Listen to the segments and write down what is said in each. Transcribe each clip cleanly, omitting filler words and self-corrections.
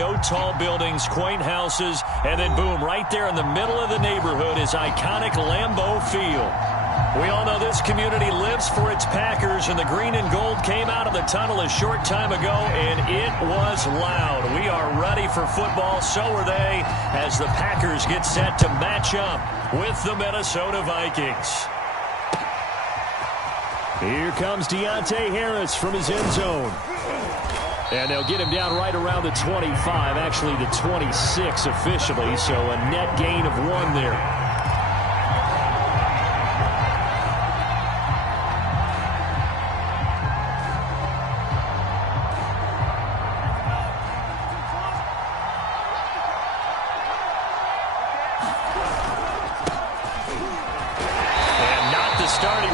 no tall buildings, quaint houses, and then boom, right there in the middle of the neighborhood is iconic Lambeau Field. We all know this community lives for its Packers, and the green and gold came out of the tunnel a short time ago, and it was loud. We are ready for football, so are they, as the Packers get set to match up with the Minnesota Vikings. Here comes Deontay Harris from his end zone. And they'll get him down right around the 25, actually the 26 officially, so a net gain of 1 there.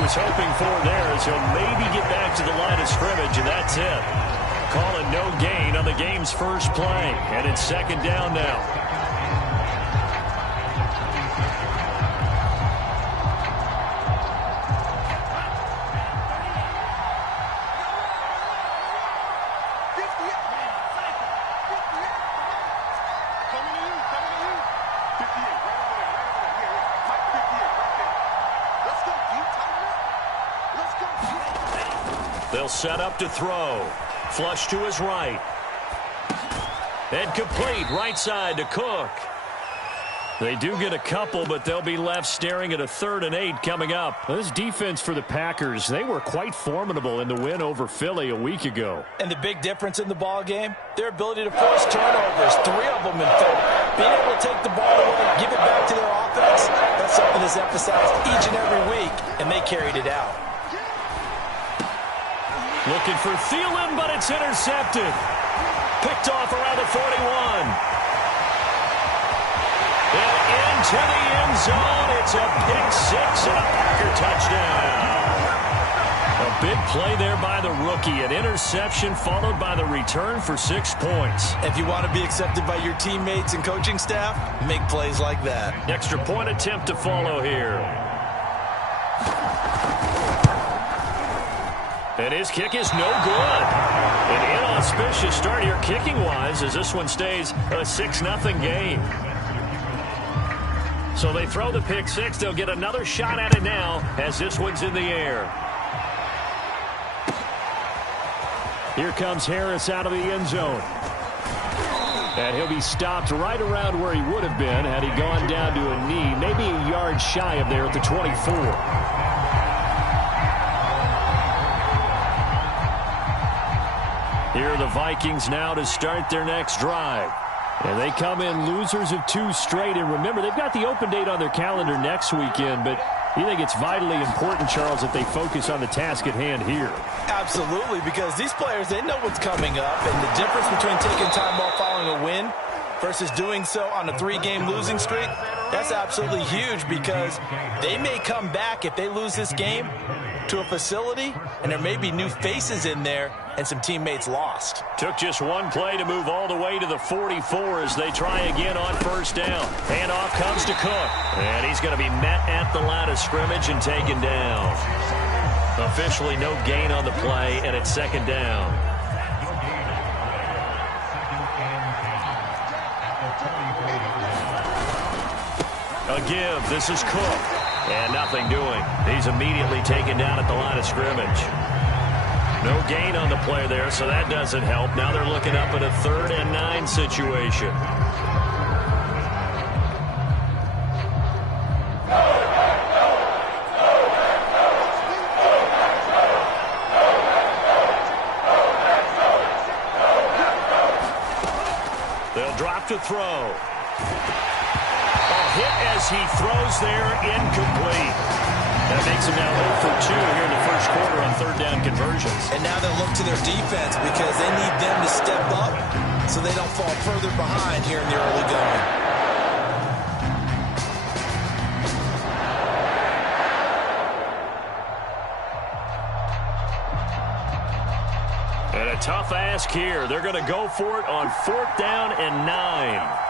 Hoping for there as he'll maybe get back to the line of scrimmage, and that's it. Calling no gain on the game's first play, and it's second down now. They'll set up to throw. Flush to his right. And complete right side to Cook. They do get a couple, but they'll be left staring at a 3rd and 8 coming up. This defense for the Packers, they were quite formidable in the win over Philly a week ago. And the big difference in the ball game, their ability to force turnovers, 3 of them in Philly. Being able to take the ball away, give it back to their offense, that's something that's emphasized each and every week, and they carried it out. Looking for Thielen, but it's intercepted. Picked off around the 41. And into the end zone. It's a pick 6 and a Packer touchdown. A big play there by the rookie. An interception followed by the return for 6 points. If you want to be accepted by your teammates and coaching staff, make plays like that. Extra point attempt to follow here. And his kick is no good. An inauspicious start here kicking-wise as this one stays a 6-0 game. So they throw the pick 6. They'll get another shot at it now as this one's in the air. Here comes Harris out of the end zone. And he'll be stopped right around where he would have been had he gone down to a knee, maybe a yard shy of there at the 24. Here are the Vikings now to start their next drive. And they come in losers of 2 straight. And remember, they've got the open date on their calendar next weekend. But you think it's vitally important, Charles, that they focus on the task at hand here? Absolutely, because these players, they know what's coming up. And the difference between taking time off following a win versus doing so on a 3-game losing streak, that's absolutely huge because they may come back if they lose this game to a facility, and there may be new faces in there and some teammates lost. Took just 1 play to move all the way to the 44 as they try again on first down. Handoff comes to Cook, and he's going to be met at the line of scrimmage and taken down. Officially no gain on the play, and it's second down. A give. This is Cook. And nothing doing. He's immediately taken down at the line of scrimmage. No gain on the play there, so that doesn't help. Now they're looking up at a 3rd and 9 situation. They'll drop to throw. Hit as he throws there, incomplete. That makes him now 0 for 2 here in the first quarter on 3rd down conversions. And now they'll look to their defense because they need them to step up so they don't fall further behind here in the early going. And a tough ask here. They're going to go for it on 4th down and 9.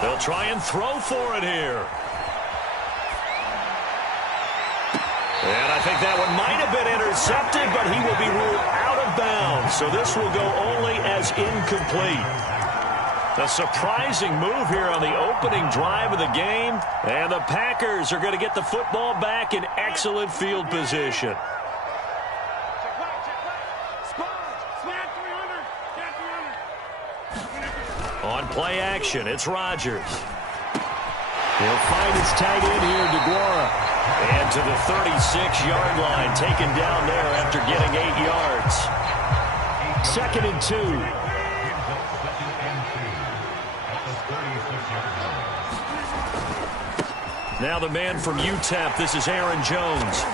They'll try and throw for it here. And I think that one might have been intercepted, but he will be ruled out of bounds. So this will go only as incomplete. A surprising move here on the opening drive of the game. And the Packers are going to get the football back in excellent field position. On play action, it's Rodgers. He'll find his tight end here, DeGuara. And to the 36-yard line, taken down there after getting 8 yards. 2nd and 2. Now the man from UTEP, this is Aaron Jones.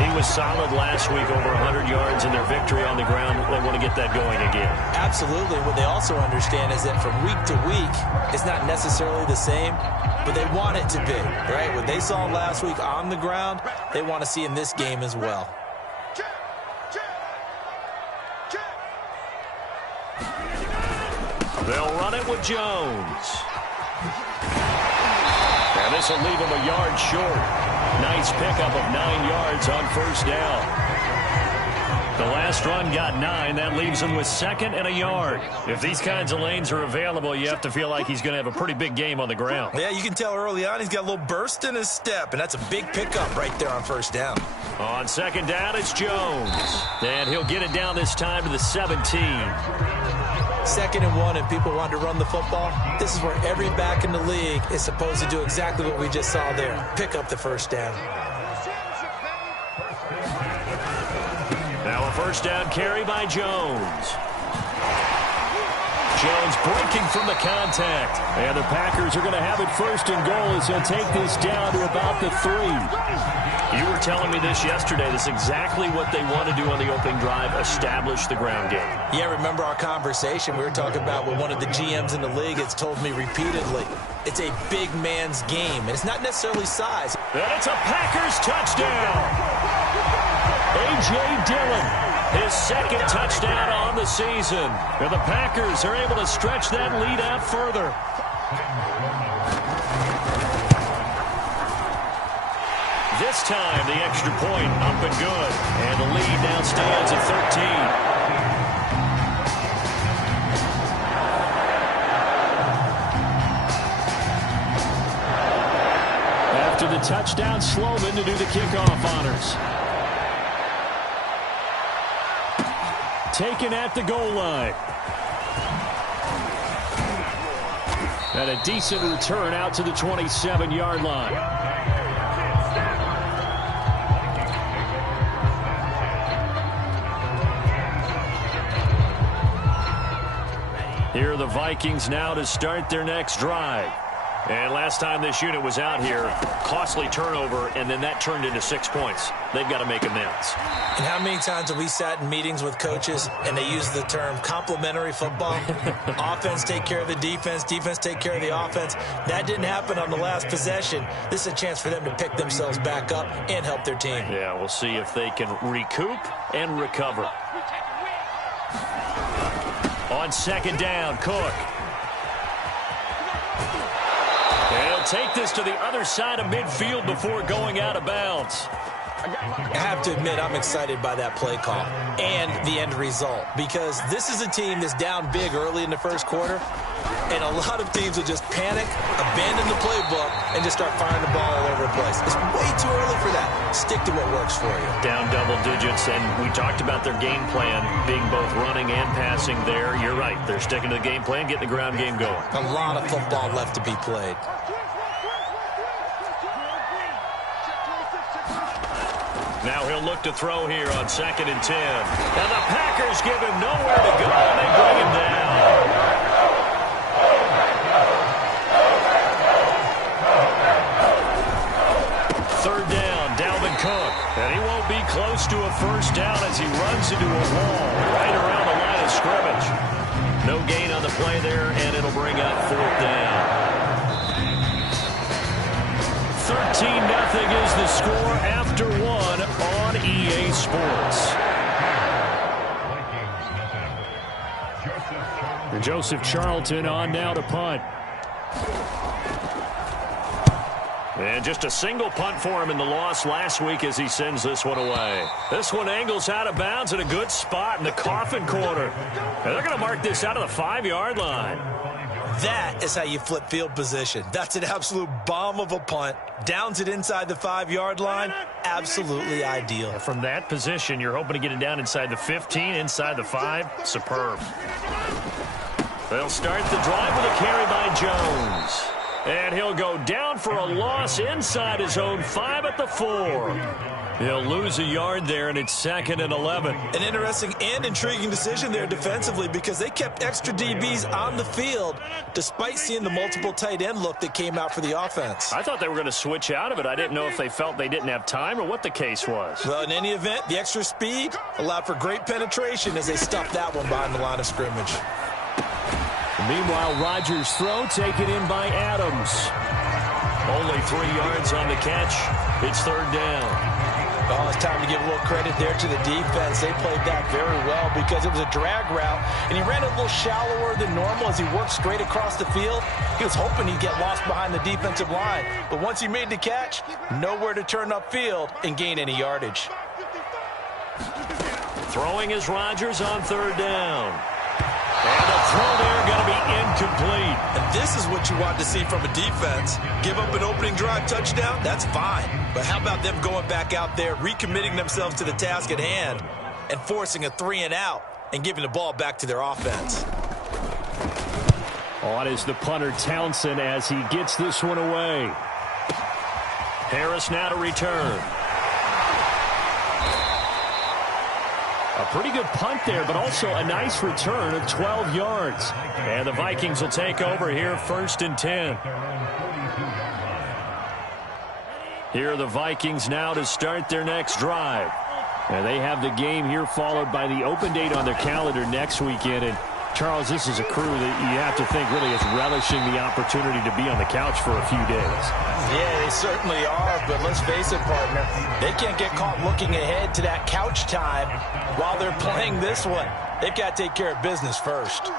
He was solid last week, over 100 yards in their victory on the ground. They want to get that going again. Absolutely. What they also understand is that from week to week, it's not necessarily the same, but they want it to be, right? What they saw last week on the ground, they want to see in this game as well. They'll run it with Jones. And this will leave him a yard short. Nice pickup of 9 yards on first down. The last run got 9. That leaves him with 2nd and a yard. If these kinds of lanes are available, you have to feel like he's going to have a pretty big game on the ground. Yeah, you can tell early on he's got a little burst in his step, and that's a big pickup right there on first down. On 2nd down, it's Jones. And he'll get it down this time to the 17. 2nd and 1, and people want to run the football. This is where every back in the league is supposed to do exactly what we just saw there. Pick up the first down. Now a first down carry by Jones. Jones breaking from the contact. And the Packers are going to have it 1st and goal as they'll take this down to about the 3. You were telling me this yesterday. This is exactly what they want to do on the opening drive, establish the ground game. Yeah, remember our conversation. We were talking about what one of the GMs in the league has told me repeatedly. It's a big man's game, and it's not necessarily size. And it's a Packers touchdown. A.J. Dillon, his 2nd touchdown on the season. And the Packers are able to stretch that lead out further. This time, the extra point up and good. And the lead now stands at 13. After the touchdown, Sloman to do the kickoff honors. Taken at the goal line. And a decent return out to the 27-yard line. Here are the Vikings now to start their next drive. And last time this unit was out here, costly turnover, and then that turned into 6 points. They've got to make amends. And how many times have we sat in meetings with coaches and they use the term complementary football? Offense take care of the defense, defense take care of the offense. That didn't happen on the last possession. This is a chance for them to pick themselves back up and help their team. Yeah, we'll see if they can recoup and recover. On 2nd down, Cook. They'll take this to the other side of midfield before going out of bounds. I have to admit, I'm excited by that play call and the end result, because this is a team that's down big early in the first quarter, and a lot of teams will just panic, abandon the playbook, and just start firing the ball all over the place. It's way too early for that. Stick to what works for you. Down double digits, and we talked about their game plan being both running and passing there. You're right. They're sticking to the game plan, getting the ground game going. A lot of football left to be played. Now he'll look to throw here on 2nd and 10. Now the Packers give him nowhere to go, and they bring him down. Third down, Dalvin Cook. And he won't be close to a first down as he runs into a wall right around the line of scrimmage. No gain on the play there, and it'll bring up 4th down. 13-0 is the score after 1 on EA Sports. And Joseph Charlton on now to punt. And just a single punt for him in the loss last week as he sends this one away. This one angles out of bounds at a good spot in the coffin corner. And they're going to mark this out of the 5-yard line. That is how you flip field position. That's an absolute bomb of a punt. Downs it inside the 5-yard line. Absolutely ideal. From that position, you're hoping to get it down inside the 15, inside the 5. Superb. They'll start the drive with a carry by Jones. And he'll go down for a loss inside his own 5 at the 4. He'll lose a yard there, and it's 2nd and 11. An interesting and intriguing decision there defensively because they kept extra DBs on the field despite seeing the multiple tight end look that came out for the offense. I thought they were going to switch out of it. I didn't know if they felt they didn't have time or what the case was. Well, in any event, the extra speed allowed for great penetration as they stuffed that one behind the line of scrimmage. Meanwhile, Rodgers' throw taken in by Adams. Only 3 yards on the catch. It's 3rd down. Well, it's time to give a little credit there to the defense. They played that very well because it was a drag route, and he ran a little shallower than normal as he worked straight across the field. He was hoping he'd get lost behind the defensive line, but once he made the catch, nowhere to turn upfield and gain any yardage. Throwing is Rodgers on 3rd down. And the throw there going to be incomplete. And this is what you want to see from a defense. Give up an opening drive touchdown, that's fine. But how about them going back out there, recommitting themselves to the task at hand, and forcing a 3-and-out and giving the ball back to their offense. On is the punter Townsend as he gets this one away. Harris now to return. A pretty good punt there, but also a nice return of 12 yards. And the Vikings will take over here, 1st and 10. Here are the Vikings now to start their next drive. And they have the game here followed by the open date on their calendar next weekend. And Charles, this is a crew that you have to think really is relishing the opportunity to be on the couch for a few days. Yeah, they certainly are, but let's face it, partner. They can't get caught looking ahead to that couch time while they're playing this one. They've got to take care of business first.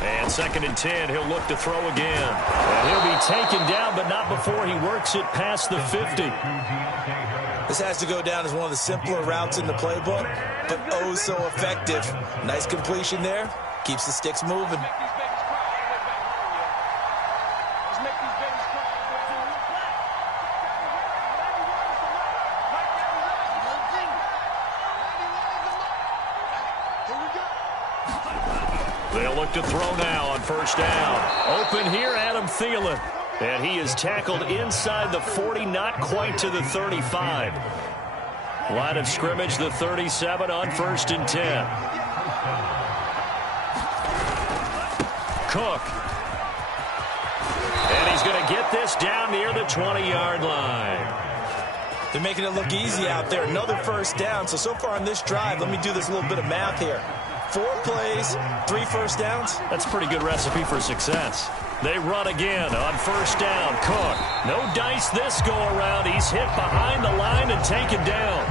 And 2nd and 10, he'll look to throw again. And he'll be taken down, but not before he works it past the 50. This has to go down as one of the simpler routes in the playbook, but oh so effective. Nice completion there. Keeps the sticks moving. They'll look to throw now on 1st down. Open here, Adam Thielen. And he is tackled inside the 40, not quite to the 35. Line of scrimmage, the 37 on 1st and 10. Cook. And he's going to get this down near the 20-yard line. They're making it look easy out there. Another 1st down. So far on this drive, let me do this little bit of math here. 4 plays, 3 1st downs. That's a pretty good recipe for success. They run again on 1st down. Cook. No dice this go around. He's hit behind the line and taken down.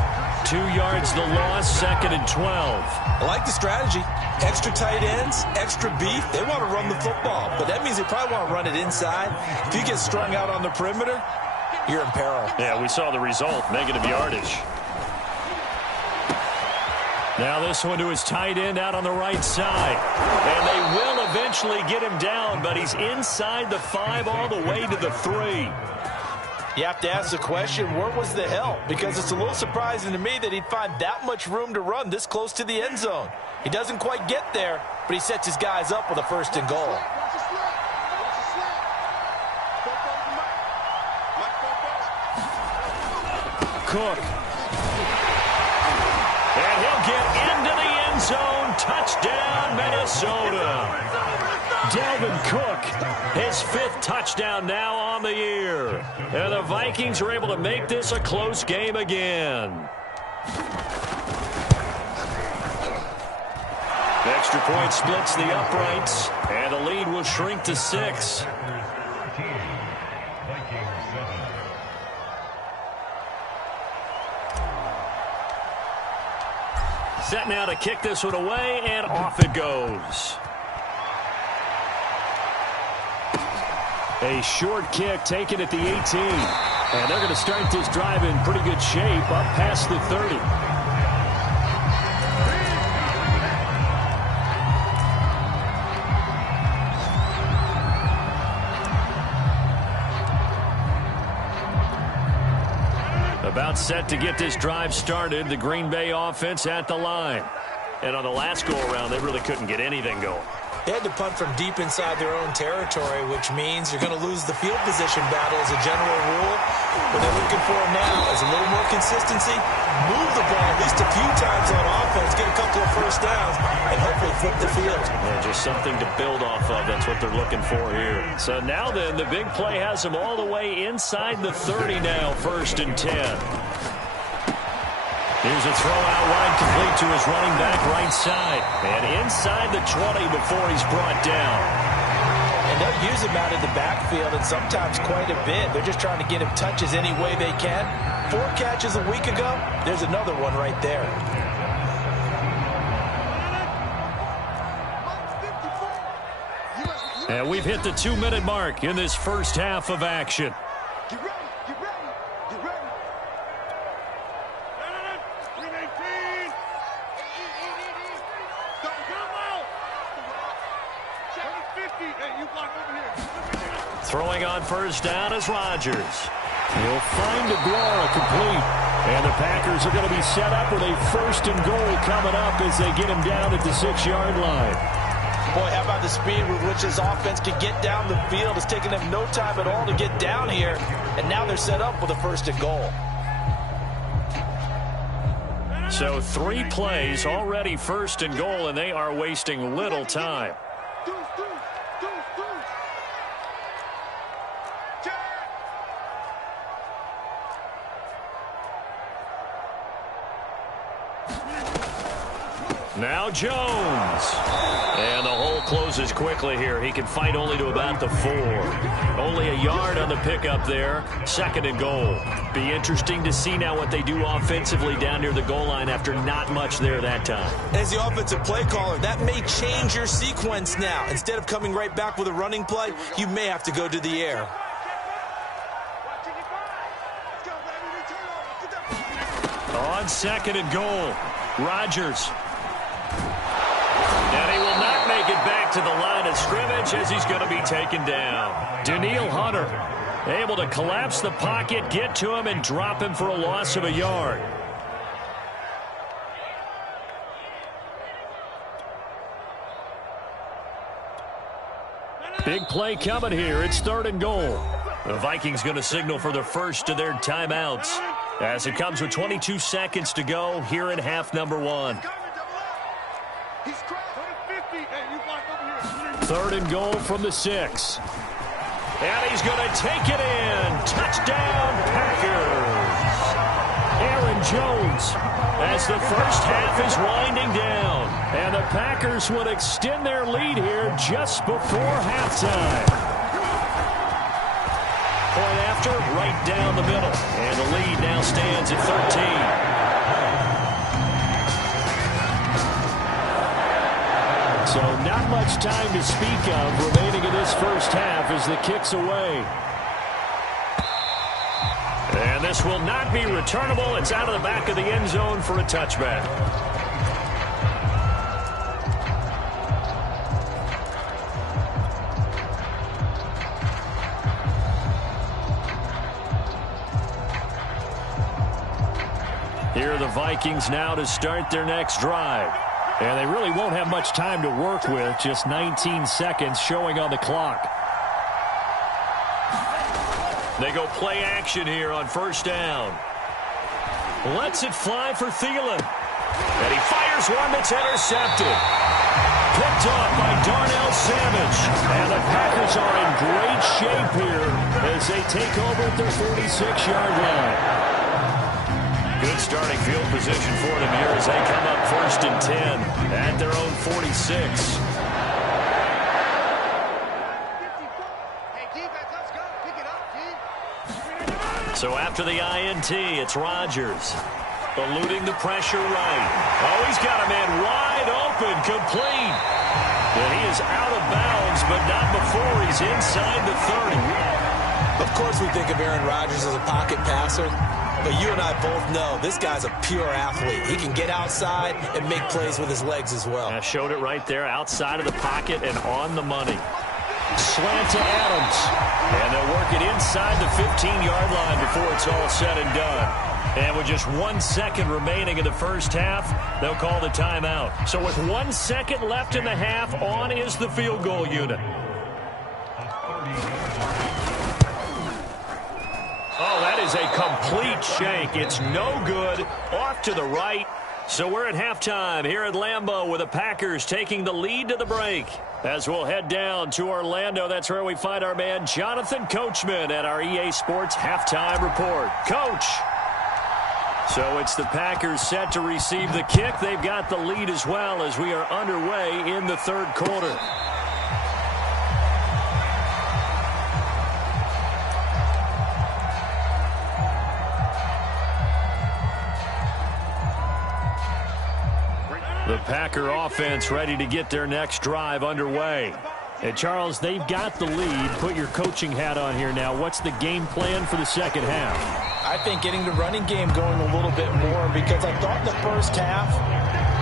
2 yards the loss, 2nd and 12. I like the strategy. Extra tight ends, extra beef. They want to run the football, but that means they probably want to run it inside. If you get strung out on the perimeter, you're in peril. Yeah, we saw the result. Negative yardage. Now this one to his tight end out on the right side. And they will eventually get him down, but he's inside the 5 all the way to the 3. You have to ask the question, where was the help? Because it's a little surprising to me that he'd find that much room to run this close to the end zone. He doesn't quite get there, but he sets his guys up with a 1st and goal. Cook. And he'll get into the end zone. Touchdown, Minnesota. Dalvin Cook, his 5th touchdown now on the year. And the Vikings are able to make this a close game again. Extra point splits the uprights, and the lead will shrink to 6. Set now to kick this one away, and off it goes. A short kick taken at the 18. And they're going to start this drive in pretty good shape up past the 30. About set to get this drive started. The Green Bay offense at the line. And on the last go-around, they really couldn't get anything going. They had to punt from deep inside their own territory, which means you're going to lose the field position battle as a general rule. What they're looking for now is a little more consistency, move the ball at least a few times on offense, get a couple of first downs, and hopefully flip the field. Yeah, just something to build off of. That's what they're looking for here. So now then, the big play has them all the way inside the 30 now, 1st and 10. Here's a throw out wide, complete to his running back right side. And inside the 20 before he's brought down. And they'll use him out in the backfield, and sometimes quite a bit. They're just trying to get him touches any way they can. 4 catches a week ago. There's another one right there. And we've hit the 2-minute mark in this first half of action. Get ready, get ready, get ready. 319. Come out. 750. Hey, you block over here. Throwing on first down is Rodgers. He'll find DeGuara complete. And the Packers are going to be set up with a 1st and goal coming up as they get him down at the 6-yard line. Boy, how about the speed with which this offense can get down the field? It's taken them no time at all to get down here. And now they're set up with a 1st and goal. So 3 plays, already 1st and goal, and they are wasting little time. Now Jones. And the hole closes quickly here. He can fight only to about the 4. Only a yard on the pickup there. 2nd and goal. Be interesting to see now what they do offensively down near the goal line after not much there that time. As the offensive play caller, that may change your sequence now. Instead of coming right back with a running play, you may have to go to the air. On 2nd and goal, Rodgers. And he will not make it back to the line of scrimmage as he's going to be taken down. Danielle Hunter able to collapse the pocket, get to him, and drop him for a loss of a yard. Big play coming here. It's 3rd and goal. The Vikings going to signal for the first of their timeouts as it comes with 22 seconds to go here in half number 1. 3rd and goal from the 6. And he's going to take it in. Touchdown, Packers. Aaron Jones as the first half is winding down. And the Packers would extend their lead here just before halftime. Point after, right down the middle. And the lead now stands at 13. So not much time to speak of remaining in this first half as the kick's away. And this will not be returnable. It's out of the back of the end zone for a touchback. Here are the Vikings now to start their next drive. And they really won't have much time to work with. Just 19 seconds showing on the clock. They go play action here on first down. Lets it fly for Thielen. And he fires one that's intercepted. Picked off by Darnell Savage. And the Packers are in great shape here as they take over at their 46-yard line. Good starting field position for them here as they come up 1st and 10 at their own 46. So after the INT, it's Rodgers. Eluding the pressure right. Oh, he's got a man wide open, complete. And he is out of bounds, but not before he's inside the 30. Of course we think of Aaron Rodgers as a pocket passer, but you and I both know this guy's a pure athlete. He can get outside and make plays with his legs as well. I showed it right there, outside of the pocket and on the money. Slant to Adams. And they'll work it inside the 15-yard line before it's all said and done. And with just 1 second remaining in the first half, they'll call the timeout. So with 1 second left in the half, on is the field goal unit. Oh, that is a complete shank. It's no good. Off to the right. So we're at halftime here at Lambeau with the Packers taking the lead to the break. As we'll head down to Orlando, that's where we find our man Jonathan Coachman at our EA Sports Halftime Report. Coach. So it's the Packers set to receive the kick. They've got the lead as well as we are underway in the third quarter. The Packer offense ready to get their next drive underway. And Charles, they've got the lead. Put your coaching hat on here now. What's the game plan for the second half? I think getting the running game going a little bit more, because I thought in the first half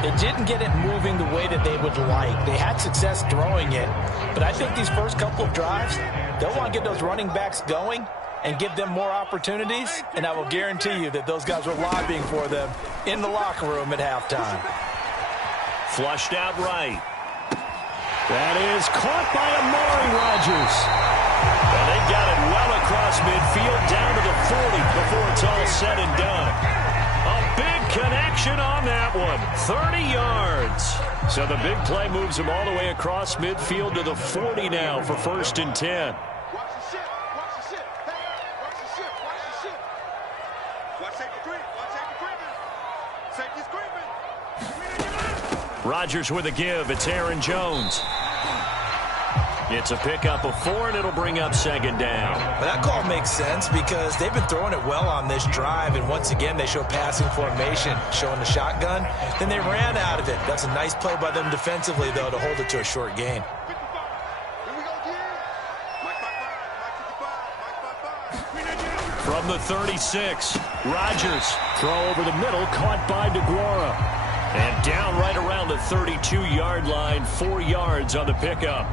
it didn't get it moving the way that they would like. They had success throwing it, but I think these first couple of drives, they'll want to get those running backs going and give them more opportunities, and I will guarantee you that those guys were lobbying for them in the locker room at halftime. Flushed out right. That is caught by Amari Rodgers. And they got it well across midfield down to the 40 before it's all said and done. A big connection on that one. 30 yards. So the big play moves them all the way across midfield to the 40 now for 1st and 10. Watch the shit. Watch the shit. Hey, watch the shit. Watch the shit. Watch safety creep. Watch safety creeping. Safety's creeping. Rodgers with a give. It's Aaron Jones. It's a pickup of 4, and it'll bring up 2nd down. But that call makes sense because they've been throwing it well on this drive, and once again they show passing formation, showing the shotgun. Then they ran out of it. That's a nice play by them defensively, though, to hold it to a short gain. Here we go again. Mike 55. From the 36, Rodgers. Throw over the middle, caught by DeGuara. And down right around the 32-yard line, 4 yards on the pickup.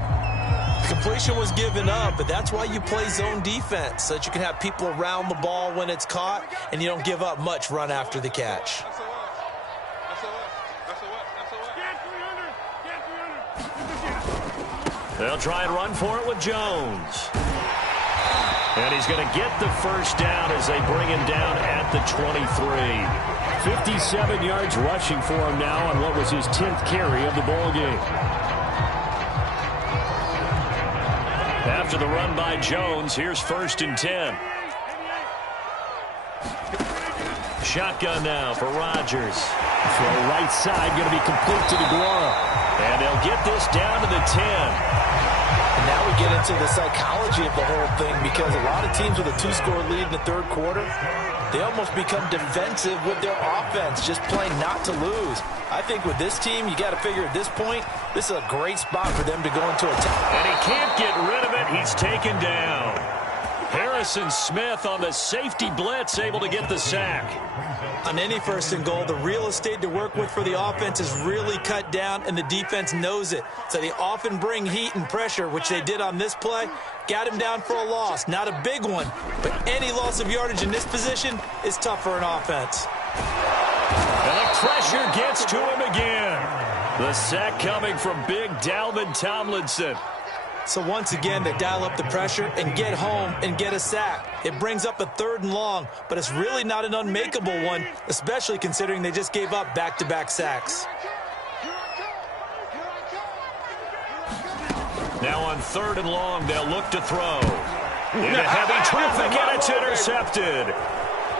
Completion was given up, but that's why you play zone defense, so that you can have people around the ball when it's caught, and you don't give up much run after the catch. They'll try and run for it with Jones. And he's going to get the first down as they bring him down at the 23. 57 yards rushing for him now on what was his 10th carry of the ball game. After the run by Jones, here's 1st and 10. Shotgun now for Rodgers. Throw right side, going to be complete to DeGuara. And they'll get this down to the 10. And now we get into the psychology of the whole thing, because a lot of teams with a 2-score lead in the third quarter, they almost become defensive with their offense, just playing not to lose. I think with this team, you got to figure at this point, this is a great spot for them to go into attack. And he can't get rid of it. He's taken down. Harrison Smith on the safety blitz, able to get the sack. On any 1st and goal, the real estate to work with for the offense is really cut down, and the defense knows it. So they often bring heat and pressure, which they did on this play. Got him down for a loss. Not a big one, but any loss of yardage in this position is tough for an offense. And the pressure gets to him again. The sack coming from big Dalvin Tomlinson. So once again, they dial up the pressure and get home and get a sack. It brings up a 3rd and long, but it's really not an unmakeable one, especially considering they just gave up back-to-back sacks. Now on 3rd and long, they'll look to throw. Into heavy traffic, and it's intercepted.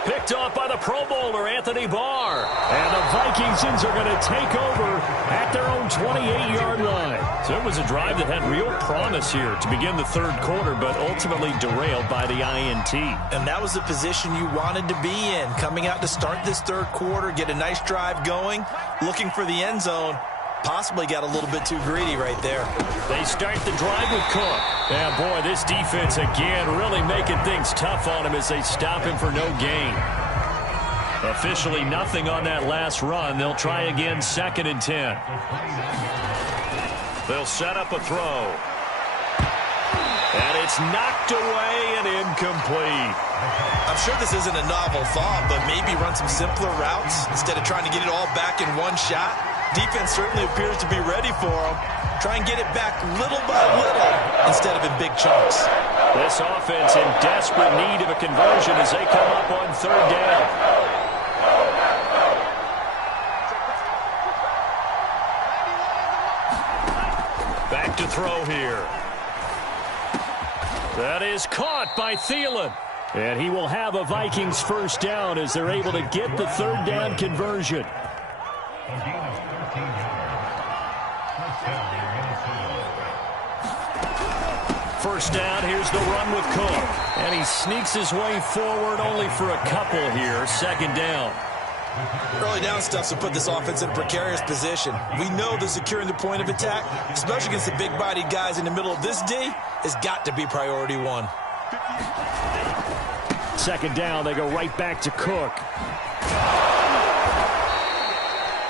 Picked off by the Pro Bowler, Anthony Barr. And the Vikings are going to take over at their own 28-yard line. So it was a drive that had real promise here to begin the third quarter, but ultimately derailed by the INT. And that was the position you wanted to be in, coming out to start this third quarter, get a nice drive going, looking for the end zone, possibly got a little bit too greedy right there. They start the drive with Cook. Yeah, boy, this defense again really making things tough on him as they stop him for no gain. Officially nothing on that last run. They'll try again 2nd and 10. They'll set up a throw. And it's knocked away and incomplete. I'm sure this isn't a novel thought, but maybe run some simpler routes instead of trying to get it all back in one shot. Defense certainly appears to be ready for him. Try and get it back little by little instead of in big chunks. This offense in desperate need of a conversion as they come up on 3rd down. Back to throw here. That is caught by Thielen. And he will have a Vikings 1st down as they're able to get the 3rd down conversion. First down, here's the run with Cook. And he sneaks his way forward only for a couple here. 2nd down. Early down stuffs will put this offense in a precarious position. We know that securing the point of attack, especially against the big-bodied guys in the middle of this D, has got to be priority 1. 2nd down, they go right back to Cook.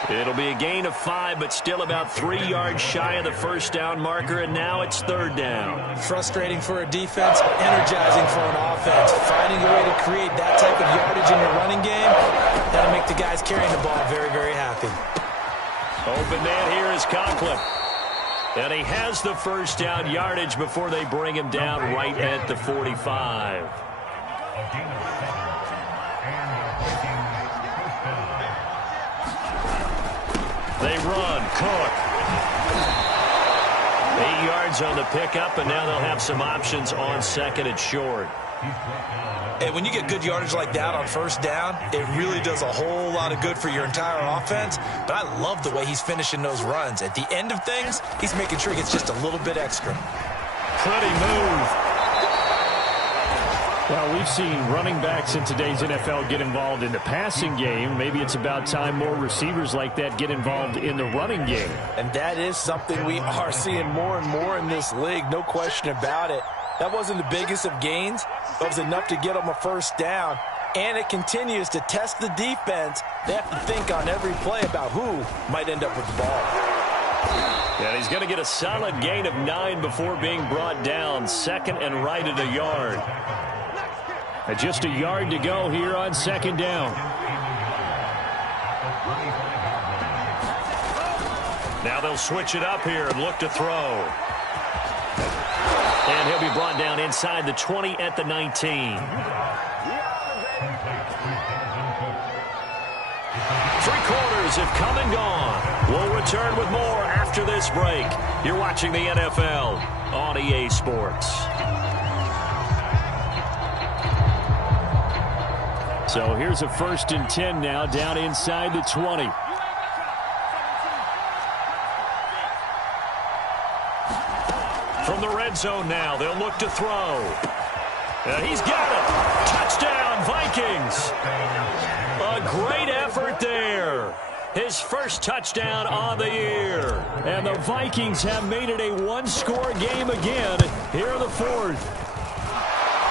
It'll be a gain of 5, but still about 3 yards shy of the 1st down marker, and now it's 3rd down. Frustrating for a defense, energizing for an offense. Finding a way to create that type of yardage in your running game, that'll make the guys carrying the ball very, very happy. Open man here is Conklin. And he has the 1st down yardage before they bring him down right at the 45. They run. Cook. 8 yards on the pickup, and now they'll have some options on 2nd and short. And when you get good yardage like that on 1st down, it really does a whole lot of good for your entire offense. But I love the way he's finishing those runs. At the end of things, he's making sure he gets just a little bit extra. Pretty move. Well, we've seen running backs in today's NFL get involved in the passing game. Maybe it's about time more receivers like that get involved in the running game. And that is something we are seeing more and more in this league, no question about it. That wasn't the biggest of gains, but it was enough to get them a 1st down. And it continues to test the defense. They have to think on every play about who might end up with the ball. And he's going to get a solid gain of 9 before being brought down. 2nd and right at a yard. And just a yard to go here on 2nd down. Now they'll switch it up here and look to throw. And he'll be brought down inside the 20 at the 19. 3 quarters have come and gone. We'll return with more after this break. You're watching the NFL on EA Sports. So here's a 1st and 10 now down inside the 20. From the red zone now, they'll look to throw. And he's got it. Touchdown, Vikings. A great effort there. His 1st touchdown on the year. And the Vikings have made it a 1-score game again here in the 4th.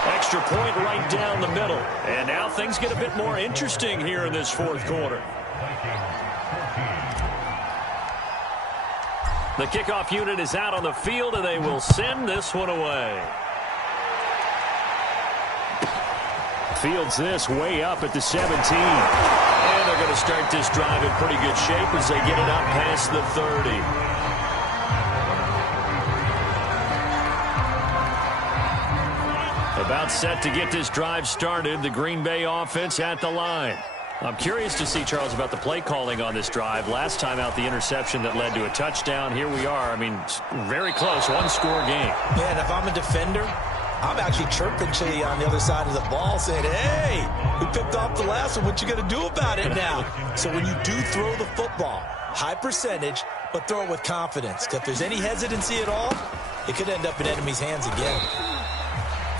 Extra point right down the middle. And now things get a bit more interesting here in this 4th quarter. The kickoff unit is out on the field, and they will send this one away. Fields this way up at the 17. And they're going to start this drive in pretty good shape as they get it up past the 30. About set to get this drive started. The Green Bay offense at the line. I'm curious to see, Charles, about the play calling on this drive. Last time out, the interception that led to a touchdown. Here we are. I mean, very close, 1-score game. Man, if I'm a defender, I'm actually chirping to you on the other side of the ball saying, hey, we picked off the last one. What you going to do about it now? So when you do throw the football, high percentage, but throw it with confidence. If there's any hesitancy at all, it could end up in enemy's hands again.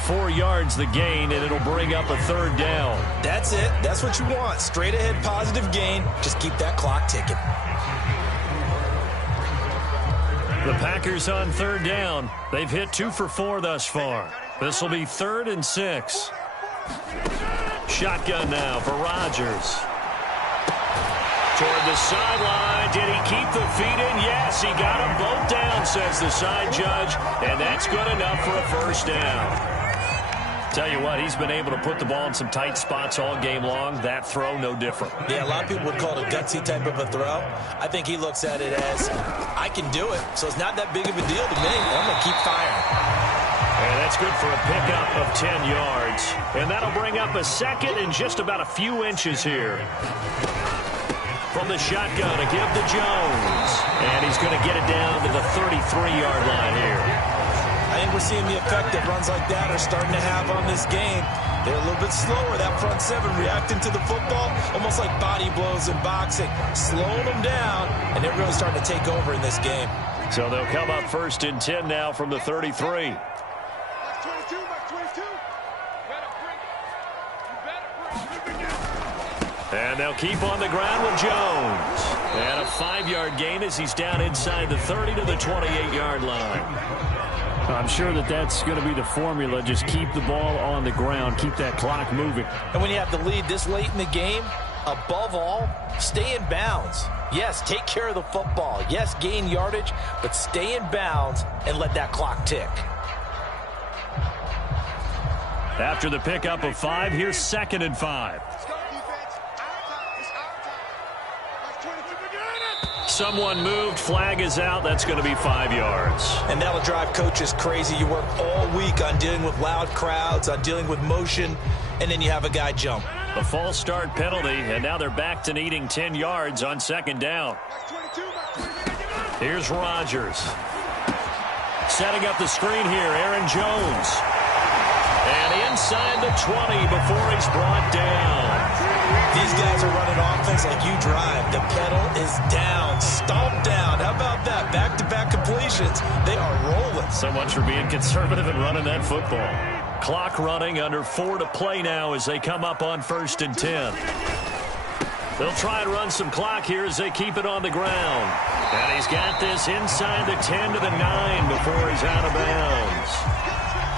4 yards the gain, and it'll bring up a 3rd down. That's it. That's what you want. Straight ahead positive gain. Just keep that clock ticking. The Packers on third down. They've hit 2 for 4 thus far. This will be 3rd and 6. Shotgun now for Rodgers. Toward the sideline. Did he keep the feet in? Yes, he got them both down, says the side judge. And that's good enough for a first down. Tell you what, he's been able to put the ball in some tight spots all game long. That throw, no different. Yeah, a lot of people would call it a gutsy type of a throw. I think he looks at it as, I can do it, so it's not that big of a deal to me. I'm going to keep firing. And that's good for a pickup of 10 yards. And that'll bring up a second and just about a few inches here. From the shotgun, a give to Jones. And he's going to get it down to the 33-yard line here. I think we're seeing the effect that runs like that are starting to have on this game. They're a little bit slower, that front seven, reacting to the football, almost like body blows in boxing, slowing them down, and they're really starting to take over in this game. So they'll come up 1st and 10 now from the 33. And they'll keep on the ground with Jones. And a 5-yard gain as he's down inside the 30 to the 28-yard line. I'm sure that that's going to be the formula. Just keep the ball on the ground. Keep that clock moving. And when you have the lead this late in the game, above all, stay in bounds. Yes, take care of the football. Yes, gain yardage, but stay in bounds and let that clock tick. After the pickup of 5, here's 2nd and 5. Someone moved. Flag is out. That's going to be 5 yards. And that'll drive coaches crazy. You work all week on dealing with loud crowds, on dealing with motion, and then you have a guy jump. A false start penalty, and now they're back to needing 10 yards on 2nd down. Here's Rodgers. Setting up the screen here, Aaron Jones. And inside the 20 before he's brought down. These guys are running offense like you drive. The pedal is down, stomped down. How about that? Back-to-back completions. They are rolling. So much for being conservative and running that football. Clock running, under 4 to play now as they come up on 1st and 10. They'll try and run some clock here as they keep it on the ground. And he's got this inside the 10 to the 9 before he's out of bounds.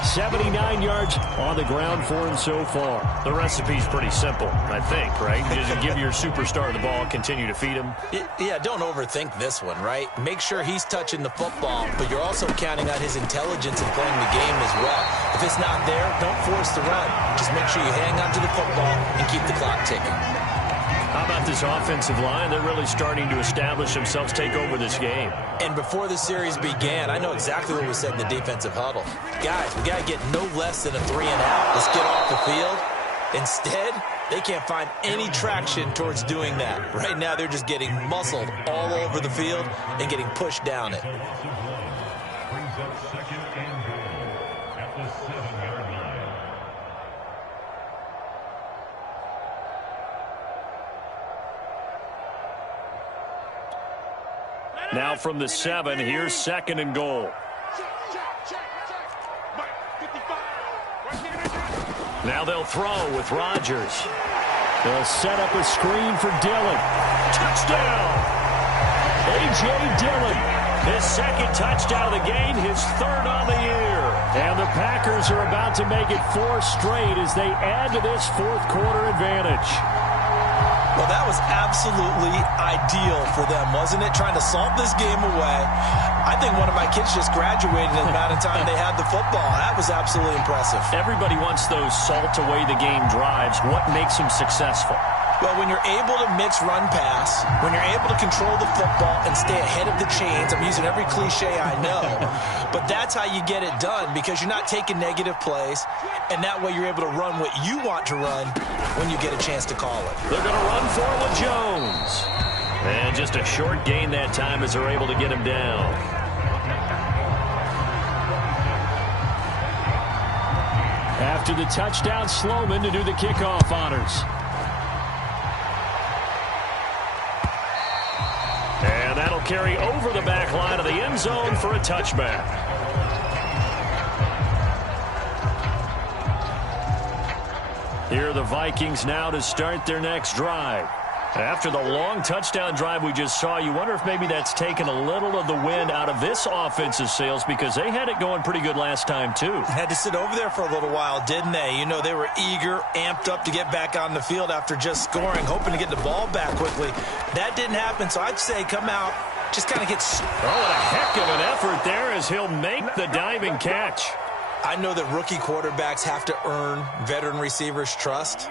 79 yards on the ground for him so far. The recipe's pretty simple, I think, right? Just give your superstar the ball, continue to feed him. Yeah, don't overthink this one, right? Make sure he's touching the football, but you're also counting on his intelligence in playing the game as well. If it's not there, don't force the run. Just make sure you hang on to the football and keep the clock ticking. How about this offensive line? They're really starting to establish themselves, take over this game. And before the series began, I know exactly what was said in the defensive huddle. Guys, we got to get no less than a 3 and out. Let's get off the field. Instead, they can't find any traction towards doing that. Right now, they're just getting muscled all over the field and getting pushed down it. Now from the 7, here's 2nd and goal. Now they'll throw with Rodgers. They'll set up a screen for Dillon. Touchdown! A.J. Dillon, his 2nd touchdown of the game, his 3rd on the year. And the Packers are about to make it 4 straight as they add to this 4th quarter advantage. Well, that was absolutely ideal for them, wasn't it? Trying to salt this game away. I think one of my kids just graduated in the amount of time they had the football. That was absolutely impressive. Everybody wants those salt away the game drives. What makes them successful? Well, when you're able to mix run-pass, when you're able to control the football and stay ahead of the chains, I'm using every cliche I know, but that's how you get it done because you're not taking negative plays, and that way you're able to run what you want to run when you get a chance to call it. They're going to run for it with Jones. And just a short gain that time as they're able to get him down. After the touchdown, Sloman to do the kickoff honors. And that'll carry over the back line of the end zone for a touchback. Here are the Vikings now to start their next drive. After the long touchdown drive we just saw, you wonder if maybe that's taken a little of the wind out of this offense's sails, because they had it going pretty good last time too. Had to sit over there for a little while, didn't they? You know, they were eager, amped up to get back on the field after just scoring, hoping to get the ball back quickly. That didn't happen, so I'd say come out, just kind of get... Oh, what a heck of an effort there as he'll make the diving catch. I know that rookie quarterbacks have to earn veteran receivers' trust.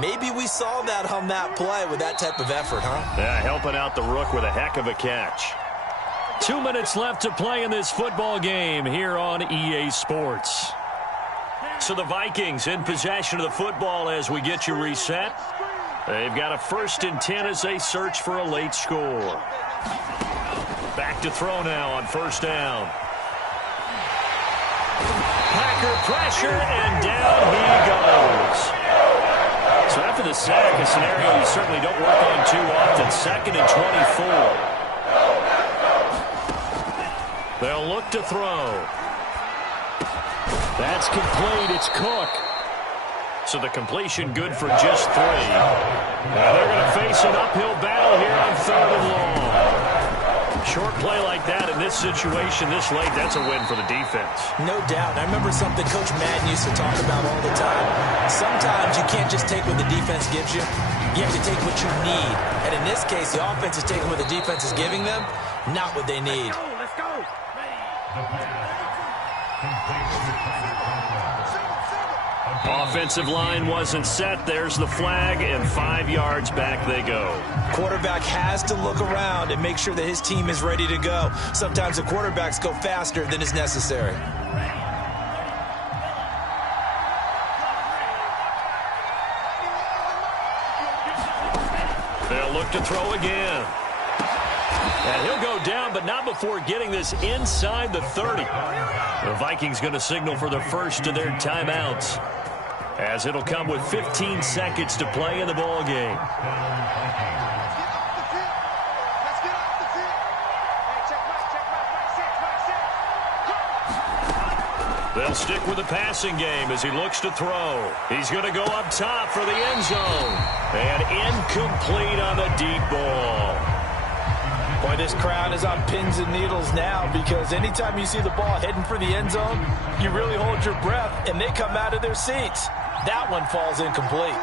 Maybe we saw that on that play with that type of effort, huh? Yeah, helping out the rook with a heck of a catch. 2 minutes left to play in this football game here on EA Sports. So the Vikings in possession of the football as we get you reset. They've got a 1st and 10 as they search for a late score. Back to throw now on 1st down. Packer pressure, and down he goes. So after the sack, a scenario you certainly don't work on too often. 2nd and 24. They'll look to throw. That's complete. It's Cook. So the completion good for just 3. Now they're going to face an uphill battle here on 3rd and long. Short play like that in this situation this late, that's a win for the defense. No doubt. I remember something Coach Madden used to talk about all the time. Sometimes you can't just take what the defense gives you. You have to take what you need. And in this case, the offense is taking what the defense is giving them, not what they need. Let's go. Offensive line wasn't set. There's the flag, and 5 yards back they go. Quarterback has to look around and make sure that his team is ready to go. Sometimes the quarterbacks go faster than is necessary. They'll look to throw again. And he'll go down, but not before getting this inside the 30. The Vikings going to signal for the first of their timeouts, as it'll come with 15 seconds to play in the ball game. They'll stick with the passing game as he looks to throw. He's going to go up top for the end zone. And incomplete on the deep ball. Boy, this crowd is on pins and needles now, because anytime you see the ball heading for the end zone, you really hold your breath, and they come out of their seats. That one falls incomplete.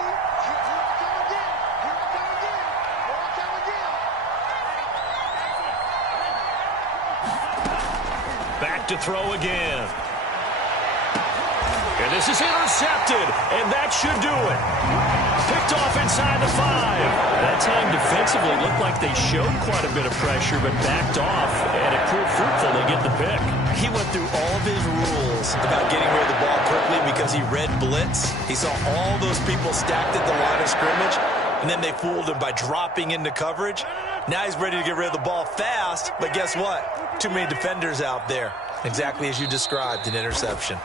Back to throw again. And this is intercepted, and that should do it. Picked off inside the 5. That time defensively looked like they showed quite a bit of pressure, but backed off, and it proved fruitful. They get the pick. He went through all of his rules about getting rid of the ball quickly because he read blitz. He saw all those people stacked at the line of scrimmage, and then they fooled him by dropping into coverage. Now he's ready to get rid of the ball fast, but guess what? Too many defenders out there. Exactly as you described, an interception.